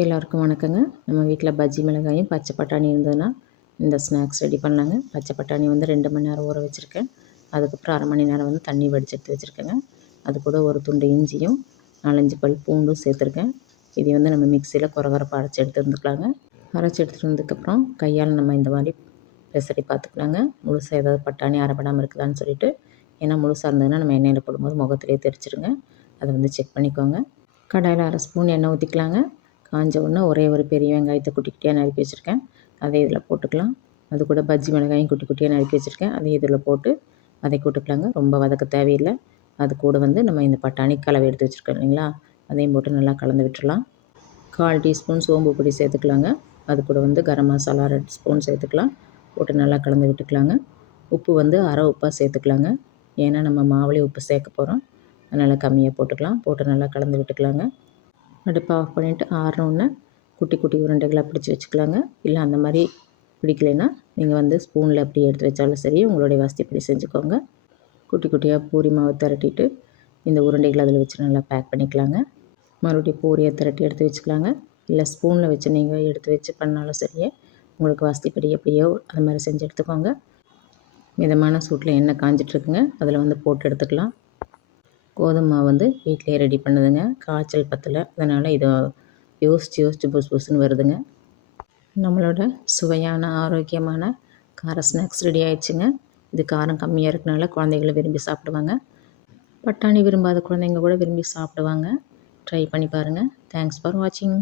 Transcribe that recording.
எல்லாருக்கும் வணக்கங்க. நம்ம வீட்டில் பஜ்ஜி மிளகாயும் பச்சை பட்டாணி இருந்ததுன்னா இந்த ஸ்நாக்ஸ் ரெடி பண்ணலாங்க. பச்சை பட்டாணி வந்து 2 மணி நேரம் ஊற வச்சுருக்கேன். அதுக்கப்புறம் 1/2 மணி நேரம் வந்து தண்ணி வடித்து எடுத்து வச்சுருக்கேங்க. அது கூட ஒரு துண்டு இஞ்சியும் 4, 5 பல் பூண்டும் சேர்த்துருக்கேன். இதை வந்து நம்ம மிக்சியில் கொரகொரப்பாக அரைச்சி எடுத்து வந்துக்கலாங்க. அரைச்சி எடுத்துகிட்டு வந்ததுக்கப்புறம் கையால் நம்ம இந்த மாதிரி பெசரி பார்த்துக்கலாங்க. முழுசாக ஏதாவது பட்டாணி அரைப்படாமல் இருக்குதான்னு சொல்லிட்டு. ஏன்னா முழுசாக இருந்ததுன்னா நம்ம எண்ணெயில் போடும்போது முகத்திலே தெரிச்சிருங்க. அதை வந்து செக் பண்ணிக்கோங்க. கடாயில் 1/2 ஸ்பூன் எண்ணெய் ஊற்றிக்கலாங்க. காஞ்ச உடனே ஒரே ஒரு பெரிய வெங்காயத்தை குட்டி குட்டியாக நறுக்கி வச்சுருக்கேன். அதை இதில் போட்டுக்கலாம். அது கூட பஜ்ஜி மிளகாயும் குட்டி குட்டியாக நறுக்கி வச்சுருக்கேன். அதை இதில் போட்டு வதக்கி விட்டுக்கலாங்க. ரொம்ப வதக்க தேவையில்லை. அது கூட வந்து நம்ம இந்த பட்டாணி கலவை எடுத்து வச்சுருக்கோம் இல்லைங்களா, அதையும் போட்டு நல்லா கலந்து விட்டுறலாம். 1/4 டீஸ்பூன் சோம்பு பொடி சேர்த்துக்கலாங்க. அது கூட வந்து கரம் மசாலா 2 ஸ்பூன் சேர்த்துக்கலாம். போட்டு நல்லா கலந்து விட்டுக்கலாங்க. உப்பு வந்து அரை உப்பாக சேர்த்துக்கலாங்க. ஏன்னா நம்ம மாவுலேயே உப்பு சேர்க்க போகிறோம். அதனால் கம்மியாக போட்டுக்கலாம். போட்டு நல்லா கலந்து விட்டுக்கலாங்க. அடுப்பை ஆஃப் பண்ணிவிட்டு ஆறினோடனே குட்டி குட்டி உருண்டைகளாக பிடிச்சி வச்சுக்கலாங்க. இல்லை அந்த மாதிரி பிடிக்கலைன்னா நீங்கள் வந்து ஸ்பூனில் அப்படி எடுத்து வச்சாலும் சரி, உங்களுடைய வசதிப்படி செஞ்சுக்கோங்க. குட்டி குட்டியாக பூரி மாவு திரட்டிட்டு இந்த உருண்டைகளை அதில் வச்சு நல்லா பேக் பண்ணிக்கலாங்க. மறுபடியும் பூரியை திரட்டி எடுத்து வச்சுக்கலாங்க. இல்லை ஸ்பூனில் வச்சு நீங்கள் எடுத்து வச்சு பண்ணாலும் சரியே, உங்களுக்கு வசதிப்படி எப்படியோ அது மாதிரி செஞ்சு எடுத்துக்கோங்க. மிதமான சூட்டில் எண்ணெய் காஞ்சிட்ருக்குங்க. அதில் வந்து போட்டு எடுத்துக்கலாம். கோதுமை மாவு வந்து வீட்டிலேயே ரெடி பண்ணுதுங்க. காய்ச்சல் பத்தலை, அதனால் இதை யோசித்து புதுசு புதுசுன்னு வருதுங்க. நம்மளோட சுவையான ஆரோக்கியமான கார ஸ்நாக்ஸ் ரெடி ஆயிடுச்சுங்க. இது காரம் கம்மியாக இருக்கனால குழந்தைகளை விரும்பி சாப்பிடுவாங்க. பட்டாணி விரும்பாத குழந்தைங்க கூட விரும்பி சாப்பிடுவாங்க. ட்ரை பண்ணி பாருங்கள். தேங்க்ஸ் ஃபார் வாட்சிங்.